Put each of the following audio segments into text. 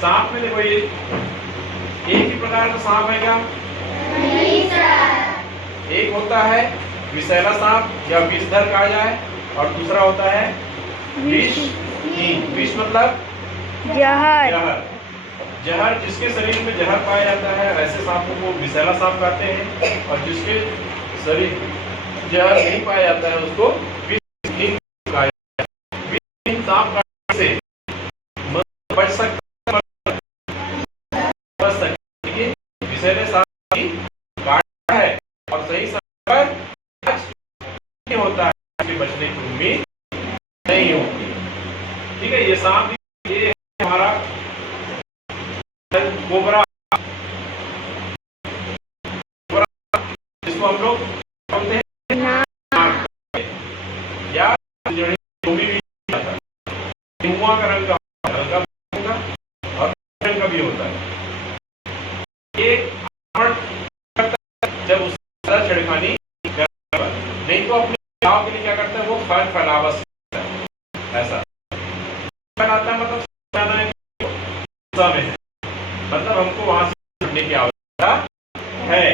सांप में देखो ये एक ही प्रकार का सांप है क्या? नहीं सर। एक होता है विषैला सांप या विषधर कहा जाए, और दूसरा होता है विषहीन। विष मतलब जहर। जहर। जहर जिसके शरीर में जहर पाया जाता है ऐसे सांपों को विषैला सांप कहते हैं, और जिसके शरीर जहर नहीं पाया जाता है उसको विषहीन कहा जाता है। विषहीन सांप काटने से बच सकता है, लेकिन विषैले सांप की काटता है और सही समय पर नहीं होता है, इसके बचने की उम्मीद नहीं होती। ठीक है, ये सांप ये है हमारा कोबरा, जिसको हम लोग बोलते हैं नाग, या हुआ का रंग हल्का होगा और रंग का भी होता है। ये जब उसका छिड़खानी नहीं तो अपने गाँव के लिए क्या करता है वो फल फैलावा ऐसा फैलाता है, मतलब में मतलब हमको वहां से छूटने की आवश्यकता है।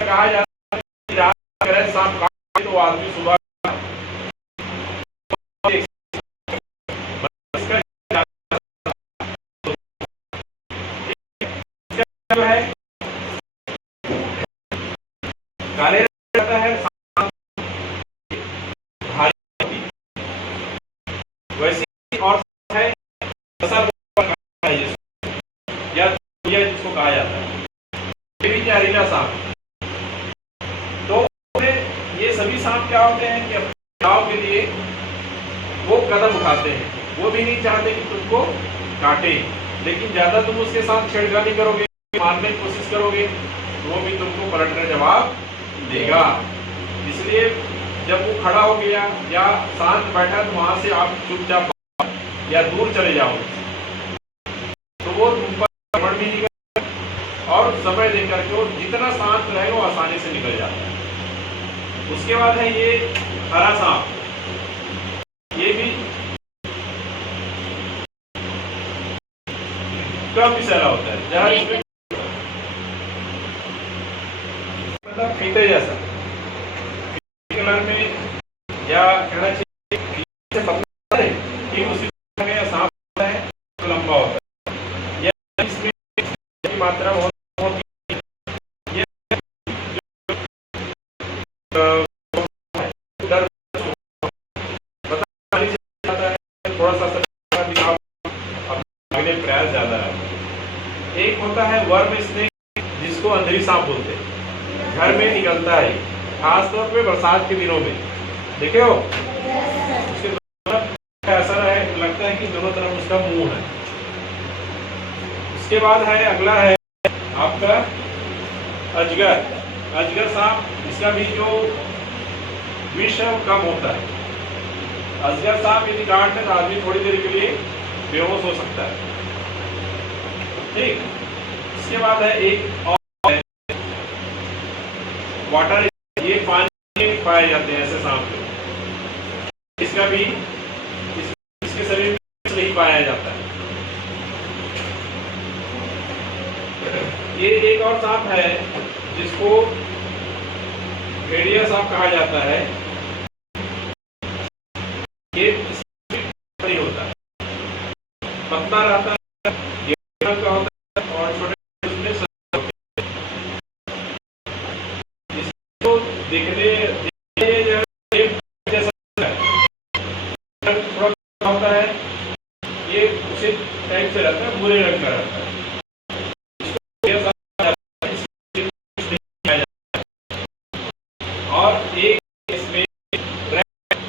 कहा जाता है सांप काटे तो आदमी सुबह जो है काले रंग रहता है, भारी वैसे और है या जिसको कहा जाता है ये भी जहरीला सांप। तो ये सभी सांप क्या होते हैं कि अपने बचाव के लिए वो कदम उठाते हैं, वो भी नहीं चाहते कि तुमको काटे, लेकिन ज्यादा तुम उसके साथ छेड़खानी करोगे, मारने की कोशिश करोगे तो वो भी तुमको पलटकर जवाब देगा। इसलिए जब वो खड़ा हो गया या शांत बैठा तो वहां से आप चुपचाप या दूर चले जाओ, तो वो तुम पर आक्रमण भी नहीं करेगा और समय देकर के वो जितना शांत रहेगा वो आसानी से निकल जाता है। उसके बाद है ये हरा सांप, ये भी कम विषैला होता है, जहर इसमें मतलब फीते जैसा कलर में या कहना चाहिए से पतला है, ठीक उसी तरह का सांप होता है तो लंबा होता है, या इसमें की मात्रा बहुत होती है। ये डर जाता है, थोड़ा सा दिखाओ अपने प्रयास ज्यादा है। एक होता है वर्म स्नेक जिसको अंधेरी सांप बोलते हैं, घर में निकलता है खास तौर पे बरसात के दिनों में, देखे हो उसके ऐसा है लगता है कि दोनों तरफ उसका मुंह है। उसके बाद है अगला है आपका अजगर। अजगर सांप, इसका भी जो विष है कम होता है। अजगर सांप यदि काटते तो आदमी थोड़ी देर के लिए बेहोश हो सकता है। ठीक, इसके बाद है एक और वाटर, ये पानी में पाए जाते हैं ऐसे सांप, इसका भी इसके शरीर में नहीं पाया जाता है। ये एक और सांप है जिसको भेड़िया सांप कहा जाता है, ये नहीं होता है, पतला रहता है, रंग का होता है और छोटे इसको दिखने होता है, ये उसी टाइप से रहता है, भूरे रंग का रहता है। और एक इसमें जो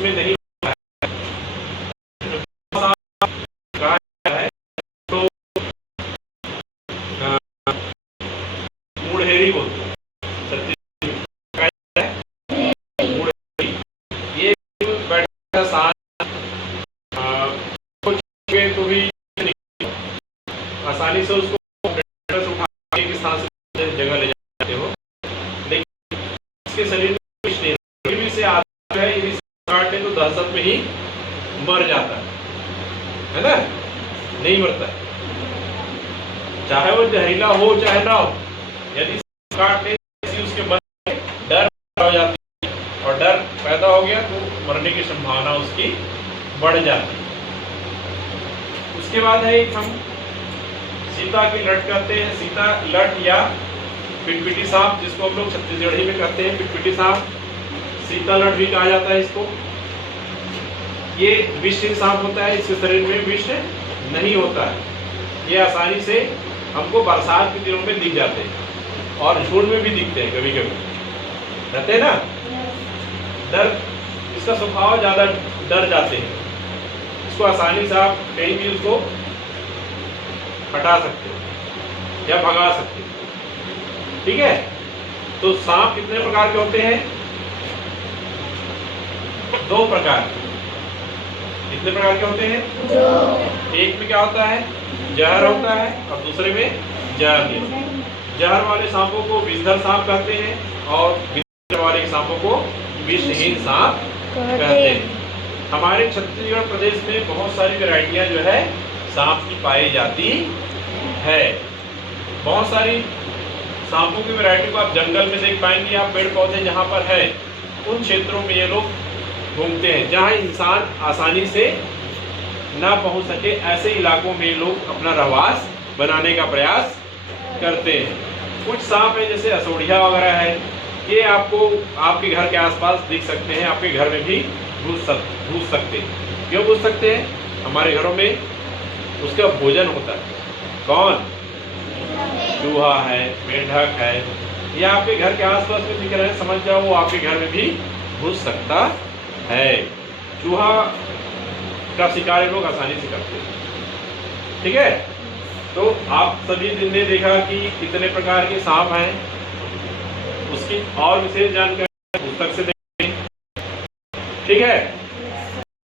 इसमें नहीं होता है। तो मुड़हेरी बोलते हैं मुड़हेरी। ये बैठा सांप तो भी आसानी से उसको उठाने के स्थान से जगह ले जाते हो, लेकिन इसके शरीर में कुछ नहीं भी से आता है, यदि काटे तो दहशत में ही मर जाता है ना, नहीं मरता। चाहे वो जहरीला हो चाहे ना हो, यदि काट ले उसके मन में डर हो जाती है, और डर पैदा हो गया तो मरने की संभावना उसकी बढ़ जाती है। उसके बाद है एक हम सीता की लट कहते हैं, सीता लट या पिटपिटी सांप, जिसको हम लोग छत्तीसगढ़ी में कहते हैं पिटपिटी सांप, सीता लट भी कहा जाता है इसको। ये विषहीन सांप होता है, इसके शरीर में विष नहीं होता है। ये आसानी से हमको बरसात के दिनों में दिख जाते हैं और झुंड में भी दिखते हैं, कभी कभी रहते हैं ना। डर, इसका स्वभाव ज्यादा डर जाते हैं, इसको आसानी से आप कहीं भी उसको हटा सकते हो या भगा सकते हो, ठीक है। तो सांप कितने प्रकार के होते हैं? 2 प्रकार। कितने प्रकार के होते हैं? 2। एक में क्या होता है? जहर होता है, और दूसरे में जहर नहीं। जहर वाले सांपों को विषधर सांप कहते हैं और विषधर वाले सांपों को विषहीन सांप कहते हैं। हमारे छत्तीसगढ़ प्रदेश में बहुत सारी वैरायटियां जो है सांप की पाई जाती है। बहुत सारी सांपों की वैरायटी को आप जंगल में देख पाएंगे, आप पेड़ पौधे जहाँ पर है उन क्षेत्रों में ये लोग घूमते हैं, जहाँ इंसान आसानी से ना पहुँच सके, ऐसे इलाकों में लोग अपना रहवास बनाने का प्रयास करते हैं। कुछ सांप है जैसे असोढ़िया वगैरह है, ये आपको आपके घर के आसपास दिख सकते हैं, आपके घर में भी घुस सकते हैं। क्यों घुस सकते हैं? हमारे घरों में उसका भोजन होता है। कौन? चूहा है, मेंढक है, ये आपके घर के आसपास में दिख रहे हैं, समझ जाओ वो आपके घर में भी घुस सकता है। चूहा का शिकार लोग आसानी से करते हैं, ठीक है। तो आप सभी ने देखा कि कितने प्रकार के सांप हैं, उसकी और विशेष जानकारी पुस्तक से देखें, ठीक है।